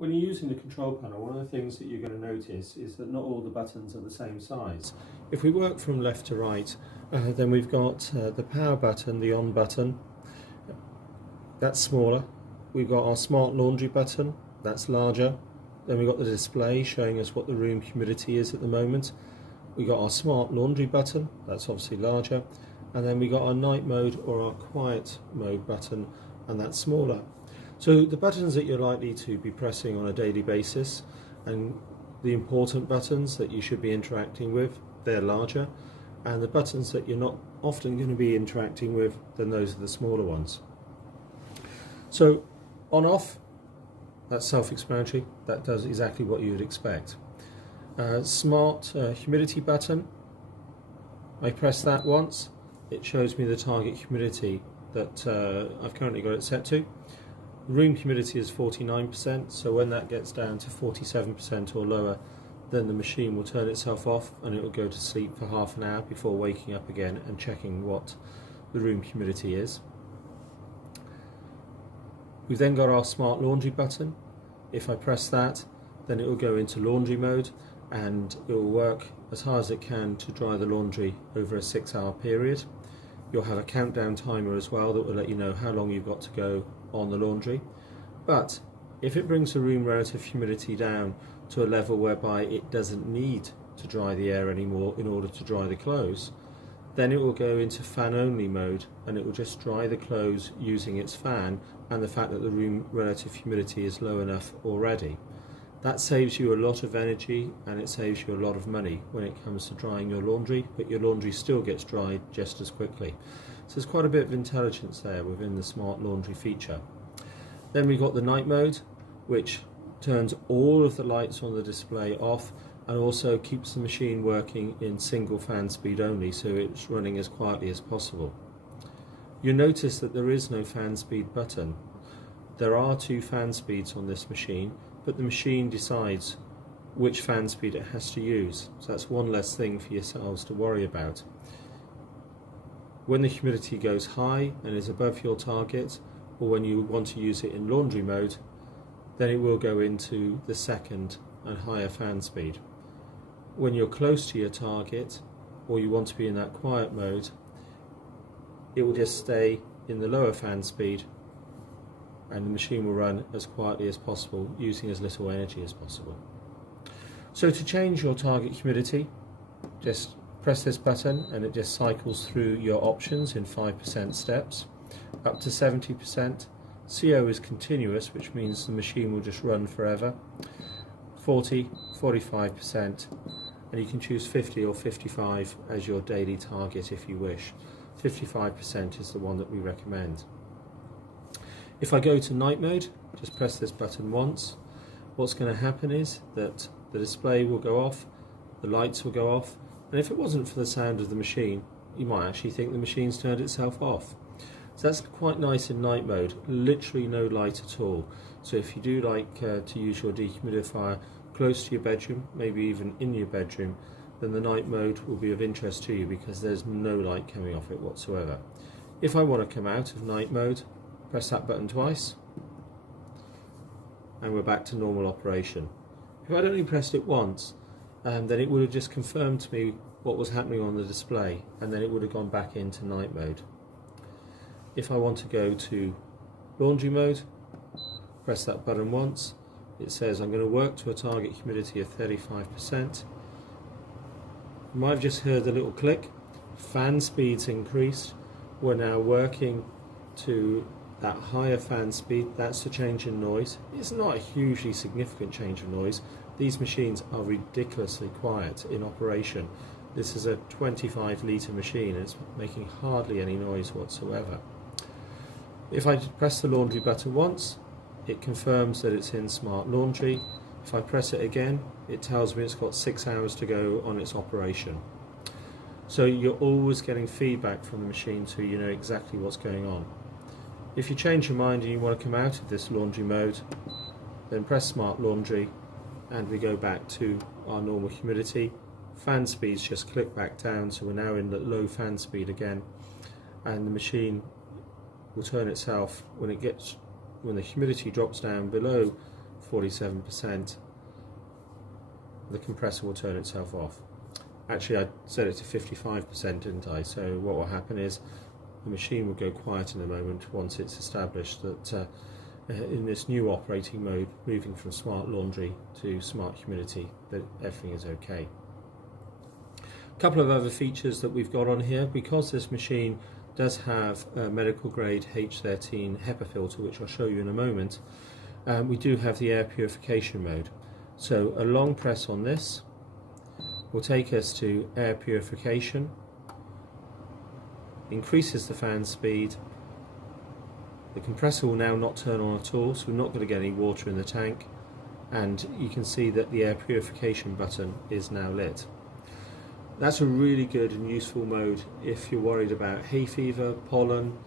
When you're using the control panel, one of the things that you're going to notice is that not all the buttons are the same size. If we work from left to right, then we've got the power button, the on button, that's smaller. We've got our smart laundry button, that's larger. Then we've got the display showing us what the room humidity is at the moment. We've got our smart laundry button, that's obviously larger. And then we've got our night mode or our quiet mode button, and that's smaller. So the buttons that you're likely to be pressing on a daily basis, and the important buttons that you should be interacting with, they're larger, and the buttons that you're not often going to be interacting with, then those are the smaller ones. So on off, that's self-explanatory, that does exactly what you would expect. Smart humidity button, I press that once, it shows me the target humidity that I've currently got it set to. Room humidity is 49%, so when that gets down to 47% or lower, then the machine will turn itself off and it will go to sleep for half an hour before waking up again and checking what the room humidity is. We've then got our smart laundry button. If I press that, then it will go into laundry mode and it will work as hard as it can to dry the laundry over a 6-hour period. You'll have a countdown timer as well that will let you know how long you've got to go on the laundry. But if it brings the room relative humidity down to a level whereby it doesn't need to dry the air anymore in order to dry the clothes, then it will go into fan only mode and it will just dry the clothes using its fan and the fact that the room relative humidity is low enough already. That saves you a lot of energy and it saves you a lot of money when it comes to drying your laundry, but your laundry still gets dried just as quickly. So there's quite a bit of intelligence there within the smart laundry feature. Then we've got the night mode, which turns all of the lights on the display off and also keeps the machine working in single fan speed only, so it's running as quietly as possible. You'll notice that there is no fan speed button. There are 2 fan speeds on this machine, but the machine decides which fan speed it has to use, so that's one less thing for yourselves to worry about. When the humidity goes high and is above your target, or when you want to use it in laundry mode, then it will go into the second and higher fan speed. When you're close to your target, or you want to be in that quiet mode, it will just stay in the lower fan speed and the machine will run as quietly as possible, using as little energy as possible. So to change your target humidity, just press this button and it just cycles through your options in 5% steps, up to 70%. CO is continuous, which means the machine will just run forever. 40, 45%, and you can choose 50 or 55 as your daily target if you wish. 55% is the one that we recommend. If I go to night mode, just press this button once. What's going to happen is that the display will go off, the lights will go off, and if it wasn't for the sound of the machine, you might actually think the machine's turned itself off. So that's quite nice in night mode, literally no light at all. So if you do like to use your dehumidifier close to your bedroom, maybe even in your bedroom, then the night mode will be of interest to you because there's no light coming off it whatsoever. If I want to come out of night mode, press that button twice and we're back to normal operation. If I'd only pressed it once, then it would have just confirmed to me what was happening on the display and then it would have gone back into night mode. If I want to go to laundry mode, press that button once. It says I'm going to work to a target humidity of 35%. You might have just heard a little click. Fan speeds increased. We're now working to that higher fan speed. That's the change in noise. It's not a hugely significant change of noise. These machines are ridiculously quiet in operation. This is a 25-litre machine and it's making hardly any noise whatsoever. If I press the laundry button once, it confirms that it's in smart laundry. If I press it again, it tells me it's got 6 hours to go on its operation. So you're always getting feedback from the machine so you know exactly what's going on. If you change your mind and you want to come out of this laundry mode, then press smart laundry and we go back to our normal humidity. Fan speeds just click back down, so we're now in the low fan speed again, and the machine will turn itself when the humidity drops down below 47%, the compressor will turn itself off. Actually, I set it to 55%, didn't I? So what will happen is the machine will go quiet in a moment once it's established that in this new operating mode, moving from smart laundry to smart humidity, that everything is okay. A couple of other features that we've got on here, because this machine does have a medical grade H13 HEPA filter, which I'll show you in a moment, we do have the air purification mode. So a long press on this will take us to air purification, increases the fan speed. The compressor will now not turn on at all, so we're not going to get any water in the tank, and you can see that the air purification button is now lit. That's a really good and useful mode if you're worried about hay fever, pollen,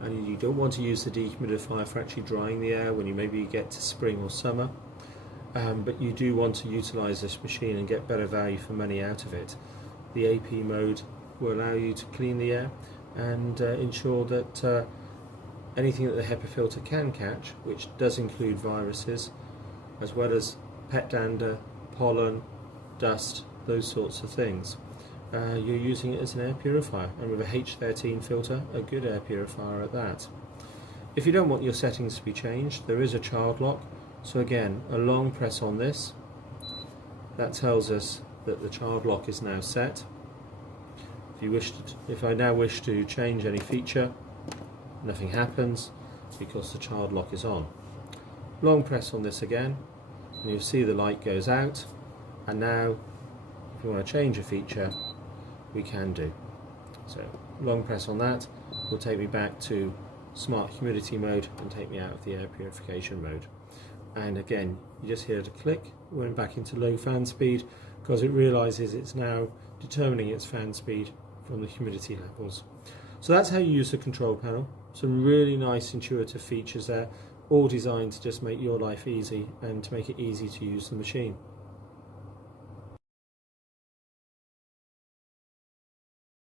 and you don't want to use the dehumidifier for actually drying the air when you maybe get to spring or summer, but you do want to utilize this machine and get better value for money out of it. The AP mode will allow you to clean the air and ensure that anything that the HEPA filter can catch, which does include viruses, as well as pet dander, pollen, dust, those sorts of things. You're using it as an air purifier, and with a H13 filter, a good air purifier at that. If you don't want your settings to be changed, there is a child lock. So again, a long press on this, that tells us that the child lock is now set. If I now wish to change any feature, nothing happens because the child lock is on. Long press on this again, and you'll see the light goes out, and now if we want to change a feature, we can do. So long press on that will take me back to smart humidity mode and take me out of the air purification mode. And again, you just hear it click, went back into low fan speed because it realizes it's now determining its fan speed from the humidity levels. So that's how you use the control panel. Some really nice intuitive features there, all designed to just make your life easy and to make it easy to use the machine.